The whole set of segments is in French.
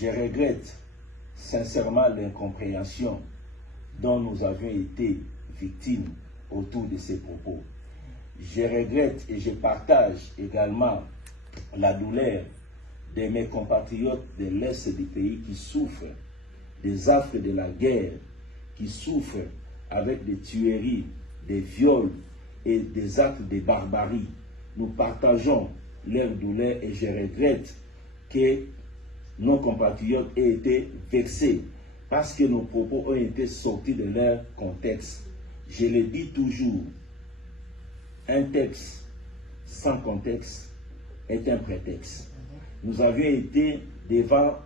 Je regrette sincèrement l'incompréhension dont nous avions été victimes autour de ces propos. Je regrette et je partage également la douleur de mes compatriotes de l'Est du pays qui souffrent des affres de la guerre, qui souffrent avec des tueries, des viols et des actes de barbarie. Nous partageons leur douleur et je regrette que nos compatriotes aient été vexés parce que nos propos ont été sortis de leur contexte. Je le dis toujours, un texte sans contexte est un prétexte. Nous avions été devant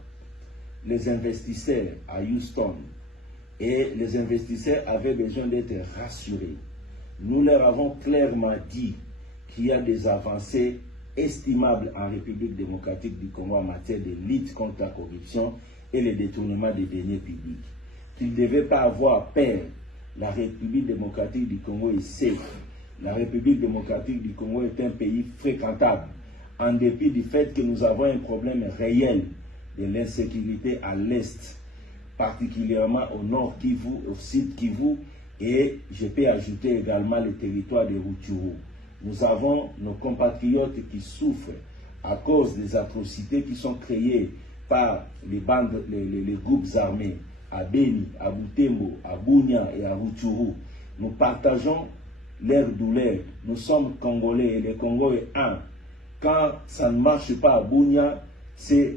les investisseurs à Houston et les investisseurs avaient besoin d'être rassurés. Nous leur avons clairement dit qu'il y a des avancées estimables en République démocratique du Congo en matière de lutte contre la corruption et le détournement des deniers publics. Qu'ils ne devaient pas avoir peur. La République démocratique du Congo est safe. La République démocratique du Congo est un pays fréquentable, en dépit du fait que nous avons un problème réel de l'insécurité à l'Est, particulièrement au nord Kivu, au sud Kivu, et je peux ajouter également le territoire de Rutshuru. Nous avons nos compatriotes qui souffrent à cause des atrocités qui sont créées par les bandes, les groupes armés à Beni, à Butembo, à Bunia et à Rutshuru. Nous partageons leur douleur. Nous sommes Congolais et le Congo est un. Quand ça ne marche pas à Bunia, c'est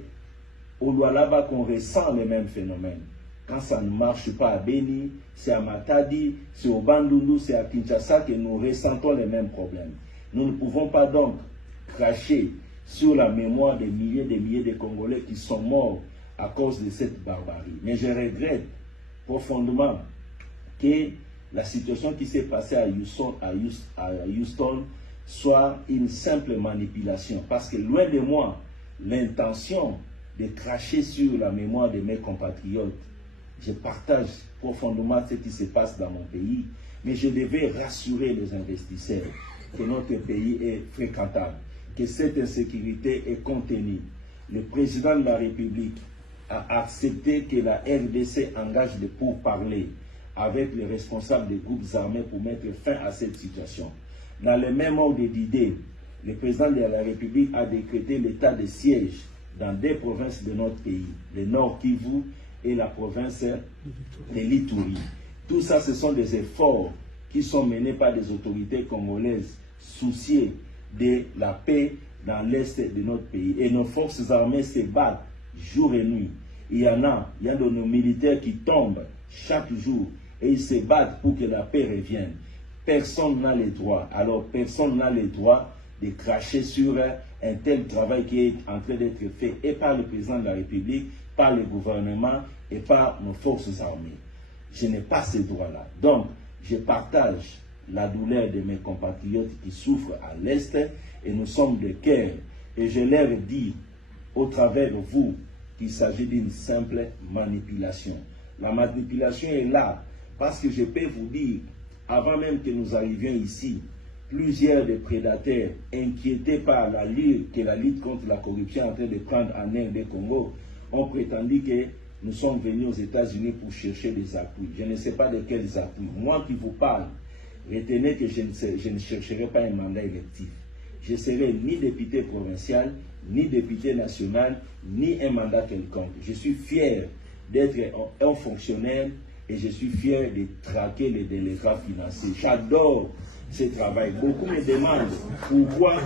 au Lualaba qu'on ressent les mêmes phénomènes. Quand ça ne marche pas à Beni, c'est à Matadi, c'est au Bandundu, c'est à Kinshasa que nous ressentons les mêmes problèmes. Nous ne pouvons pas donc cracher sur la mémoire des milliers de Congolais qui sont morts à cause de cette barbarie. Mais je regrette profondément que la situation qui s'est passée à Houston soit une simple manipulation. Parce que loin de moi, l'intention de cracher sur la mémoire de mes compatriotes. Je partage profondément ce qui se passe dans mon pays, mais je devais rassurer les investisseurs que notre pays est fréquentable, que cette insécurité est contenue. Le président de la République a accepté que la RDC engage des pourparlers avec les responsables des groupes armés pour mettre fin à cette situation. Dans le même ordre d'idées, le président de la République a décrété l'état de siège dans deux provinces de notre pays, le Nord Kivu et la province de l'Ituri. Tout ça, ce sont des efforts qui sont menés par des autorités congolaises souciées de la paix dans l'est de notre pays. Et nos forces armées se battent jour et nuit. Il y a de nos militaires qui tombent chaque jour et ils se battent pour que la paix revienne. Personne n'a le droit. Alors personne n'a le droit de cracher sur un tel travail qui est en train d'être fait et par le président de la République, par le gouvernement et par nos forces armées. Je n'ai pas ces droits-là. Donc, je partage la douleur de mes compatriotes qui souffrent à l'Est et nous sommes de cœur. Et je leur dis, au travers de vous, qu'il s'agit d'une simple manipulation. La manipulation est là parce que je peux vous dire, avant même que nous arrivions ici, plusieurs des prédateurs inquiétés par la lutte contre la corruption en train de prendre en air des Congo ont prétendu que nous sommes venus aux États-Unis pour chercher des appuis. Je ne sais pas de quels appuis. Moi qui vous parle, retenez que je ne chercherai pas un mandat électif. Je serai ni député provincial, ni député national, ni un mandat quelconque. Je suis fier d'être un fonctionnaire et je suis fier de traquer les délégats financiers. J'adore ce travail. Beaucoup me demandent pourquoi